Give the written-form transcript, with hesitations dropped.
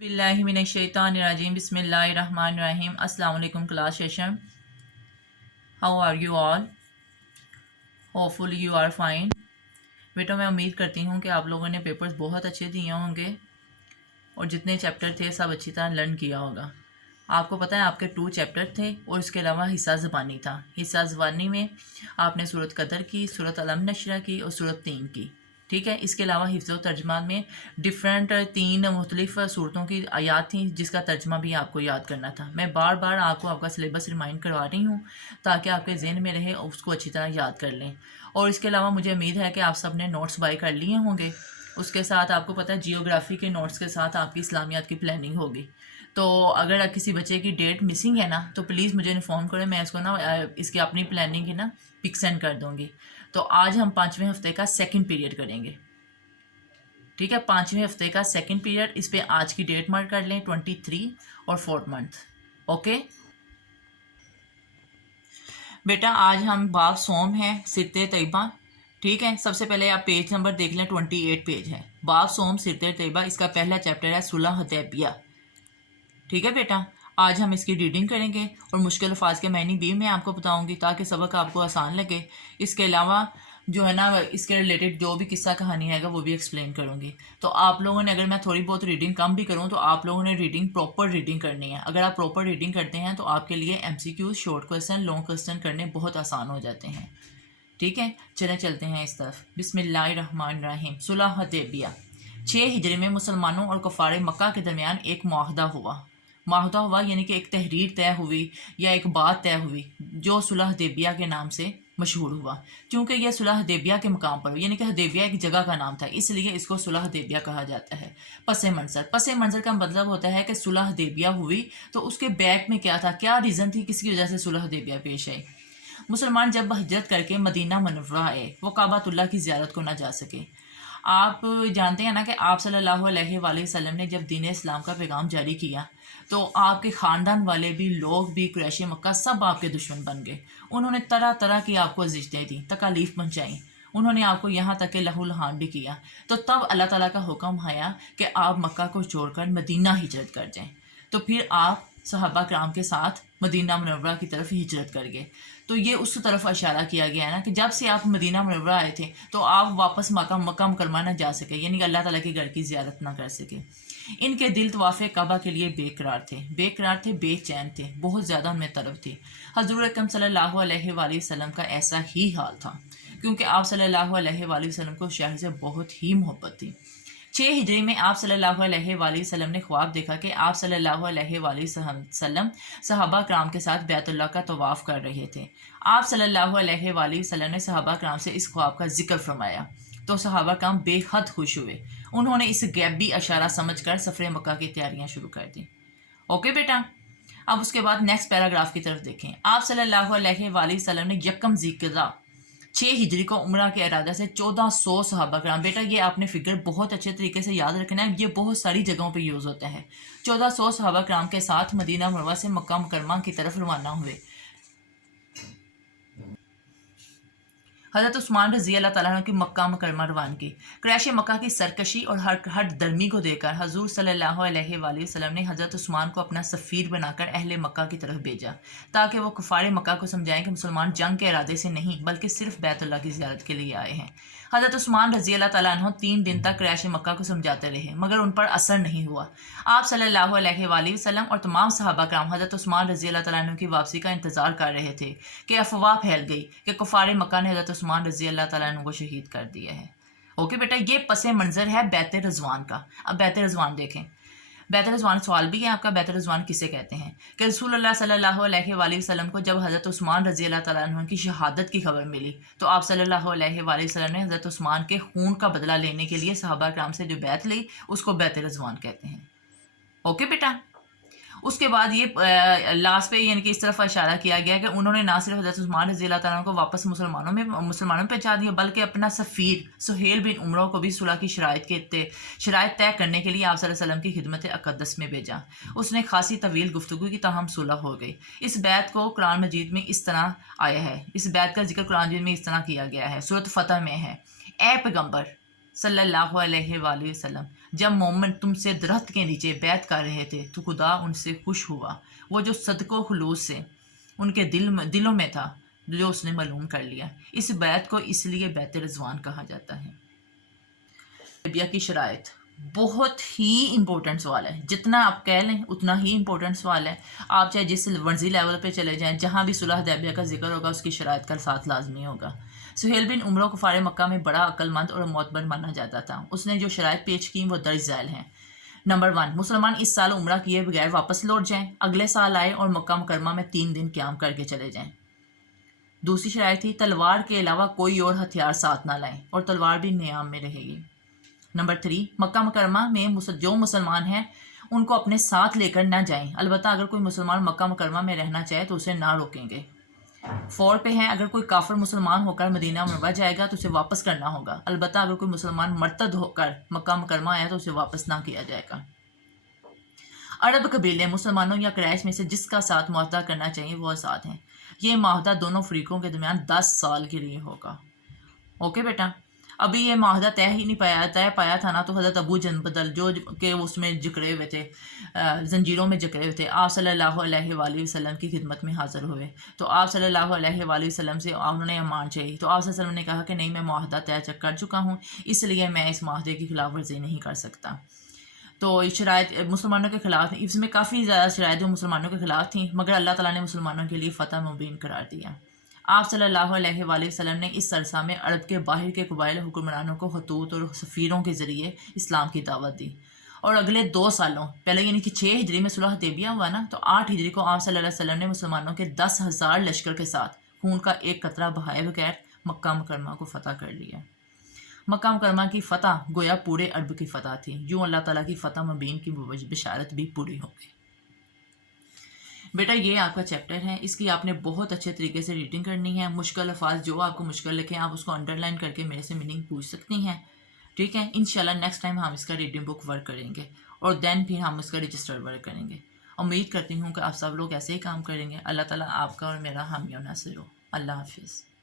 बिस्मिल्लाहिमिनश्शैतानिर्रजीम बिस्मिल्लाहिर्रहमानिर्रहीम अस्सलाम वालेकुम class session. How are you all? Hopefully you are fine. बेटा मैं उम्मीद करती हूँ कि आप लोगों ने पेपर्स बहुत अच्छे दिए होंगे और जितने चैप्टर थे सब अच्छी तरह लर्न किया होगा। आपको पता है आपके 2 चैप्टर थे और इसके अलावा हिस्सा ज़बानी था। हिस्सा ज़बानी में आपने सूरत कदर की, सूरत अलम नशरा की और सूरत तीन की। ठीक है, इसके अलावा हिफ्ज़ व तर्जमा में डिफरेंट 3 मुख्तलिफ सूरतों की आयात थी जिसका तर्जमा भी आपको याद करना था। मैं बार बार आपको आपका सिलेबस रिमाइंड करवा रही हूँ ताकि आपके जहन में रहे और उसको अच्छी तरह याद कर लें। और इसके अलावा मुझे उम्मीद है कि आप सब ने नोट्स बाय कर लिए होंगे। उसके साथ आपको पता है जियोग्राफी के नोट्स के साथ आपकी इस्लामियात की प्लानिंग होगी। तो अगर किसी बच्चे की डेट मिसिंग है ना तो प्लीज़ मुझे इन्फॉर्म करें, मैं इसको ना इसकी अपनी प्लानिंग की ना पिक सेंड कर दूँगी। तो आज हम 5वें हफ्ते का सेकंड पीरियड करेंगे। ठीक है, 5वें हफ्ते का सेकंड पीरियड, इस पे आज की डेट मार्क कर लें 23 और 4th मंथ। ओके बेटा, आज हम बाब सोम है सिरते तैयबा। ठीक है, सबसे पहले आप पेज नंबर देख लें, 28 पेज है। बाब सोम सिरते तैयबा, इसका पहला चैप्टर है सुलह हुदैबिया। ठीक है बेटा, आज हम इसकी रीडिंग करेंगे और मुश्किल अल्फाज के मायने भी मैं आपको बताऊंगी ताकि सबक आपको आसान लगे। इसके अलावा जो है ना इसके रिलेटेड जो भी किस्सा कहानी है वो भी एक्सप्लेन करूंगी। तो आप लोगों ने, अगर मैं थोड़ी बहुत रीडिंग कम भी करूं तो आप लोगों ने रीडिंग प्रॉपर रीडिंग करनी है। अगर आप प्रॉपर रीडिंग करते हैं तो आपके लिए MCQ, short question, long question करने बहुत आसान हो जाते हैं। ठीक है, चलते हैं इस तरफ। बिस्मिल्लाहिर्रहमानिर्रहीम। सुलह हुदैबिया 6 हिजरी में मुसलमानों और कुफार मक्का के दरमियान एक मुआहदा हुआ। मुआहदा हुआ यानी कि एक तहरीर तय हुई या एक बात तय हुई जो सुलह हुदैबिया के नाम से मशहूर हुआ। क्योंकि यह सुलह हुदैबिया के मकाम पर, यानी कि हुदैबिया एक जगह का नाम था, इसलिए इसको सुलह हुदैबिया कहा जाता है। पस मंज़र का मतलब होता है कि सुलह हुदैबिया हुई तो उसके बैक में क्या था, क्या रीज़न थी, किसकी वजह से सुलह हुदैबिया पेश आई। मुसलमान जब हिजरत करके मदीना मुनव्वरा आए, वो काबातुल्लाह की ज़ियारत को ना जा सके। आप जानते हैं ना कि आप सल्लल्लाहु अलैहि वसल्लम ने जब दीन इस्लाम का पैगाम जारी किया तो आपके ख़ानदान वाले भी लोग भी, कुरैश मक्का सब आपके दुश्मन बन गए। उन्होंने तरह तरह की आपको अज़ियतें दी, तकालीफ पहुँचाई, उन्होंने आपको यहाँ तक के लहूलहान भी किया। तो तब अल्लाह ताला का हुक्म आया कि आप मक्का को छोड़कर मदीना हिजरत कर जाएं। तो फिर आप सहाबा कराम के साथ मदीना मुनव्वरा की तरफ हिजरत कर गए। तो ये उस तरफ इशारा किया गया है ना कि जब से आप मदीना मुनव्वरा आए थे तो आप वापस मक्का मुकरमा ना जा सके, यानी कि अल्लाह ताला के घर की ज़ियारत ना कर सके। इनके दिल तवाफ़े काबा के लिए बेकरार थे, बेचैन थे, बहुत ज़्यादा उनमें तलब थी। हज़रत अकरम सल्लल्लाहु अलैहि वसल्लम का ऐसा ही हाल था, क्योंकि आप सल्लल्लाहु अलैहि वसल्लम को शहर से बहुत ही मोहब्बत थी। 6 हिजरी में आप सल्लल्लाहु अलैहि वसल्लम ने ख्वाब देखा कि आप सल्लल्लाहु अलैहि वसल्लम सहाबा कराम के साथ बैतुल्लाह का तवाफ़ कर रहे थे। आप सल्लल्लाहु अलैहि वसल्लम ने सहाबा कराम से इस ख्वाब का जिक्र फरमाया तो सहाबा कराम बेहद खुश हुए। उन्होंने इस गैबी इशारा समझकर सफ़र मक्का की तैयारियां शुरू कर दी। ओके बेटा, अब उसके बाद नेक्स्ट पैराग्राफ की तरफ देखें। आप सल्लल्लाहु अलैहि वसल्लम ने यकम ज़िक्र 6 हिजरी को उम्रा के इरादा से 1400 सहाबा कराम, बेटा ये आपने फिगर बहुत अच्छे तरीके से याद रखना है, ये बहुत सारी जगहों पे यूज़ होता है। 1400 सहाबा कराम के साथ मदीना मुनव्वरा से मक्का मुकरमा की तरफ रवाना हुए। हज़रत उस्मान रज़ी अल्लाह ताला अन्हु की मक्का मुकरमा रवानगी। कुरैश मक्का की सरकशी और हर दर्मी को देखकर हजूर सल्लल्लाहु अलैहि वसल्लम ने हज़रत उस्मान को अपना सफ़ीर बनाकर अहले मक्का की तरफ भेजा ताकि वो कुफार मक्का को समझाएं कि मुसलमान जंग के इरादे से नहीं बल्कि सिर्फ बैतुल्लाह की ज़ियारत के लिए आए हैं। हज़रत उस्मान रज़ी अल्लाह ताला अन्हु 3 दिन तक कुरैश मक्का को समझाते रहे मगर उन पर असर नहीं हुआ। आप सल्लल्लाहु अलैहि वसल्लम और तमाम सहाबा कराम हज़रत उस्मान रज़ी अल्लाह ताला अन्हु की वापसी का इंतज़ार कर रहे थे कि अफवाह फैल गई कि कुफार मक्का ने हज़रत उस्मान रज़ी अल्लाह ताला अन्हु को शहीद कर दिया है। ओके बेटा, ये पस मंज़र है बैत रज़वान का। अब बैत रज़वान देखें। बैत रज़वान सवाल भी है आपका, बैत रज़वान किसे कहते हैं कि रसूलुल्लाह सल्लल्लाहु अलैहि वसल्लम को जब हज़रत उस्मान रज़ी अल्लाह ताला अन्हु की शहादत की खबर मिली तो आप सल्लल्लाहु अलैहि वसल्लम ने हज़रत उस्मान के खून का बदला लेने के लिए सहाबा कराम से जो बैत ली उसको बैत रज़वान कहते हैं। ओके बेटा, उसके बाद ये लास्ट पे यानी कि इस तरफ इशारा किया गया कि उन्होंने ना सिर्फ हज़रत उस्मान रज़ी अल्लाह ताला को वापस मुसलमानों में पहुंचा दिया बल्कि अपना सफ़ीर सुहेल बिन उमरों को भी सुलह की शराइत तय करने के लिए आप सल्लल्लाहु अलैहि वसल्लम की खिदमत अक़दस में भेजा। उसने खासी तवील गुफ्तगू की ताहम सुलह हो गई। इस बैत को कुरान मजीद में इस तरह आया है, इस बैत का जिक्र कुरान मजीद में इस तरह किया गया है, सूरत फ़तह में है। ए पैगम्बर, सल्लल्लाहु अलैहि वआलैहि वसल्लम, जब मोमिन तुमसे दरख्त के नीचे बैत कर रहे थे तो खुदा उनसे खुश हुआ, वो जो सदको खुलूस से उनके दिलों में था, जो उसने मालूम कर लिया। इस बैत को इसलिए बैत रिजवान कहा जाता है। तबिया की शराइत बहुत ही इम्पोर्टेंट सवाल है, जितना आप कह लें उतना ही इम्पोर्टेंट सवाल है। आप चाहे जिस वर्जी लेवल पे चले जाएं, जहाँ भी सुलह हुदैबिया का जिक्र होगा उसकी शराइत का साथ लाजमी होगा। सुहेल बिन उमर कुफार मक्का में बड़ा अक्लमंद और मोतबर माना जाता था। उसने जो शराइत पेश की वो दर्ज झैल हैं। नंबर 1, मुसलमान इस साल उम्रा किए बगैर वापस लौट जाएं, अगले साल आए और मक्का मुकरमा में 3 दिन क़याम करके चले जाएं। दूसरी शराइत थी तलवार के अलावा कोई और हथियार साथ ना लाएं और तलवार भी नियाम में रहेगी। नंबर 3, मक्का मुकरमा में जो मुसलमान हैं उनको अपने साथ लेकर ना जाएं, अलबत्ता अगर कोई मुसलमान मक्का मुकरमा में रहना चाहे तो उसे ना रोकेंगे। 4 पे है, अगर कोई काफिर मुसलमान होकर मदीना मुनव्वरा जाएगा तो उसे वापस करना होगा, अलबत्ता अगर कोई मुसलमान मर्तद होकर मक्का मुकरमा आया तो उसे वापस ना किया जाएगा। अरब कबीले मुसलमानों या क्रैश में से जिसका साथ मुआहदा करना चाहिए वो आज़ाद हैं। ये मुआहदा दोनों फरीकों के दरमियान 10 साल के लिए होगा। ओके बेटा, अभी ये मुआहदा तय पाया था ना, तो हज़रत अबू जनबदल जो के उसमें जकड़े हुए थे, जंजीरों में जकड़े हुए थे, आप सल्लल्लाहु अलैहि वसल्लम की खिदमत में हाज़िर हुए। तो आप सल्लल्लाहु अलैहि वसल्लम से उन्होंने अमान चाहिए, तो आप सल्लल्लाहु अलैहि वसल्लम ने कहा कि नहीं, मैं मुआहदा तय कर चुका हूँ, इसलिए मैं इस मुआहदे की खिलाफ वर्जी नहीं कर सकता। तो शराइत मुसलमानों के ख़िलाफ़, इसमें काफ़ी ज़्यादा शराइत जो मुसलमानों के ख़िलाफ़ थी, मगर अल्लाह ताला ने मुसलमानों के लिए फ़तह मुबीन करार दिया। आप सल्लल्लाहु अलैहि वसल्लम ने इस अरसा में अरब के बाहर के कबाइल हुक्मरानों को खतूत और सफ़ीरों के ज़रिए इस्लाम की दावत दी। और अगले 2 सालों पहले, यानी कि 6 हिजरी में सुलह हुदैबिया हुआ ना, तो 8 हिजरी को आप सल्लल्लाहु अलैहि वसल्लम ने मुसलमानों के 10,000 लश्कर के साथ खून का एक कतरा बहाए बगैर मक्का मुकरमा को फ़तह कर लिया। मक्का मुकरमा की फ़तह गोया पूरे अरब की फ़तह थी। यूँ अल्लाह ताला की फ़तह मुबीन की बिशारत भी पूरी हो गई। बेटा ये आपका चैप्टर है, इसकी आपने बहुत अच्छे तरीके से रीडिंग करनी है। मुश्किल अल्फाज जो आपको मुश्किल लिखें आप उसको अंडरलाइन करके मेरे से मीनिंग पूछ सकती हैं, ठीक है। इंशाल्लाह नेक्स्ट टाइम हम इसका रीडिंग बुक वर्क करेंगे और देन फिर हम इसका रजिस्टर वर्क करेंगे। उम्मीद करती हूँ कि आप सब लोग ऐसे ही काम करेंगे। अल्लाह ताला आपका और मेरा हामी और नासिर हो। अल्लाह हाफिज़।